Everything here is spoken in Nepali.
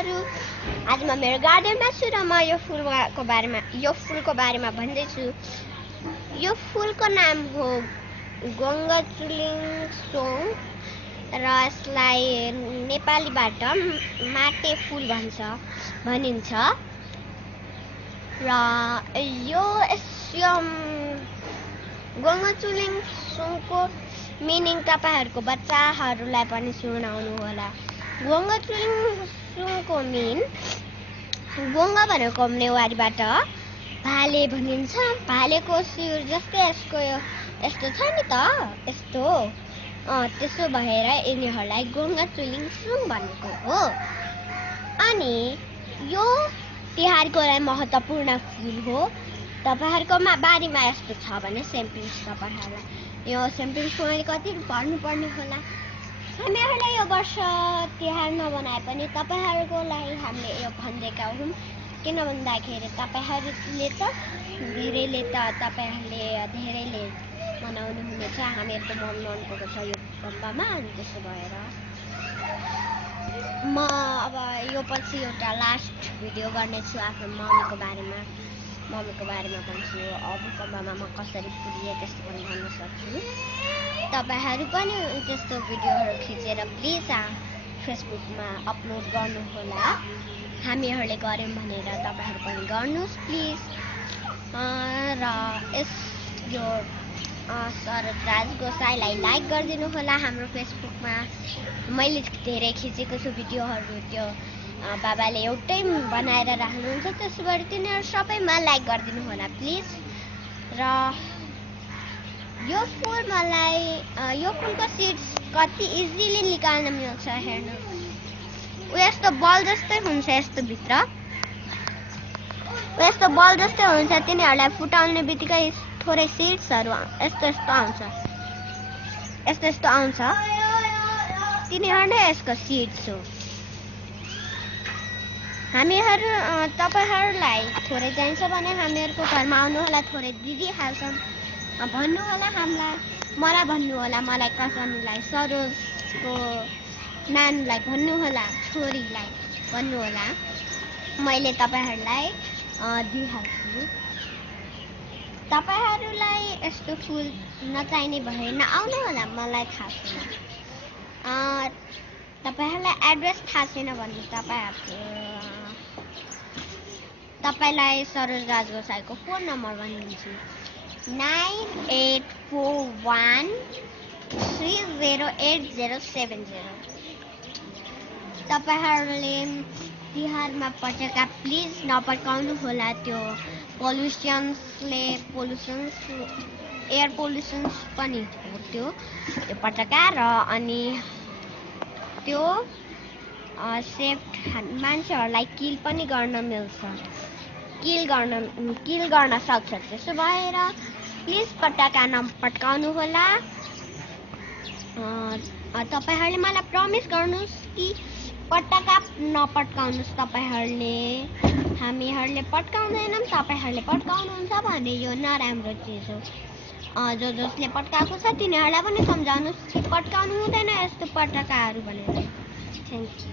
साथीहरु, आज म मेरो गार्डनमा छु र म यो फुलको बारेमा भन्दैछु। यो फुलको नाम हो गङ्गचुलिङ सोङ र यसलाई नेपालीबाट माटे फुल भनिन्छ र यो गङ्गचुलिङ सोङको मिनिङ तपाईहरुको बच्चाहरुलाई पनि सुनाउनु होला। गङ्गचुलिङ सोङको मिन गङ्गा भनेको नेवारीबाट भाले भनिन्छ। भालेको शिर जस्तै यस्तो छ नि त, यस्तो त्यसो भएर यिनीहरूलाई गङ्गचुलिङ सोङ भनेको हो। अनि यो तिहारको लागि महत्त्वपूर्ण फुल हो। तपाईहरुको बारीमा यस्तो छ भने सेम्पिङ्स तपाईहरुलाई यो सेम्पिङ्स मैले कति भर्नुपर्ने होला। हामीहरूले यो वर्ष तिहार नबनाए पनि तपाईहरुको लागि हामीले यो भन्दैका हौं। किन भन्दाखेरि तपाईहरुले धेरैले मनाउनु हुनेछ। हामीहरूको मन परेको छ यो बम्बामा। अनि त्यसो भएर म अब यो पछि एउटा लास्ट भिडियो गर्नेछु आफ्नो मम्मीको बारेमा भन्छु। भूकम्पमा म कसरी पुरिए त्यस्तो पनि भन्न सक्छु। तपाईहरु पनि त्यस्तो भिडियोहरु खिचेर प्लिज फेसबुकमा अपलोड गर्नु होला। हामीहरूले गर्यौं भनेर तपाईहरु पनि गर्नुस् प्लिज। र यो शरद राज गोसाईलाई लाइक गरिदिनु होला हाम्रो फेसबुकमा। मैले धेरै खिचेको छु भिडियोहरु, त्यो बाबाले एउटै बनाएर राख्नुहुन्छ। त्यसैगरी तिनीहरु सबैमा लाइक गरिदिनु होला प्लिज। र यो फुलको सिड्स कति इजिली निकाल्न मिल्छ हेर्नु। यस्तो बल जस्तै हुन्छ, यस्तो भित्र यस्तो बल जस्तै हुन्छ। तिनीहरूलाई फुटाउने बित्तिकै थोरै सिड्सहरु यस्तो आउँछ। तिनीहरु नै यसको सिड्स हो। तपाईहरुलाई थोरै चाहिन्छ भने हामीहरुको घरमा आउनु होला, थोरै दिइहाल्छौं। भन्नु होला हामीलाई, मलाई भन्नु होला, मलाई कसमलाई, सरोजको नानीलाई भन्नु होला, छोरीलाई भन्नु होला, मैले तपाईहरुलाई दिइहाल्छु। तपाईहरुलाई यस्तो फुल नचाहिने भए नआउनु होला, मलाई थाहा छैन। तपाईहरुलाई एड्रेस थाहा छैन भने तपाईलाई सरोज राज गोसाईको फोन नम्बर भनिदिन्छु। 9841308070। तपाईहरुले तिहारमा पटका प्लिज नपड्काउनु होला। त्यो एयर पोल्युसन पनि हो त्यो पटका। र अनि त्यो सेफ मान्छेहरूलाई किल पनि गर्न मिल्छ, किल गर्न सक्छ। त्यसो भएर प्लिज पटका नपड्काउनु होला। तपाईहरुले मलाई प्रमिस गर्नुस् कि पटका नपड्काउनुस्। हामीहरुले पड्काउँदैनौं, तपाईहरुले पड्काउनुहुन्छ भने यो नराम्रो चिज हो। जसले पड्काएको छ तिनीहरुलाई पनि सम्झाउनुस् कि पड्काउनु हुँदैन यस्तो पटकाहरु भनेर। Thank you.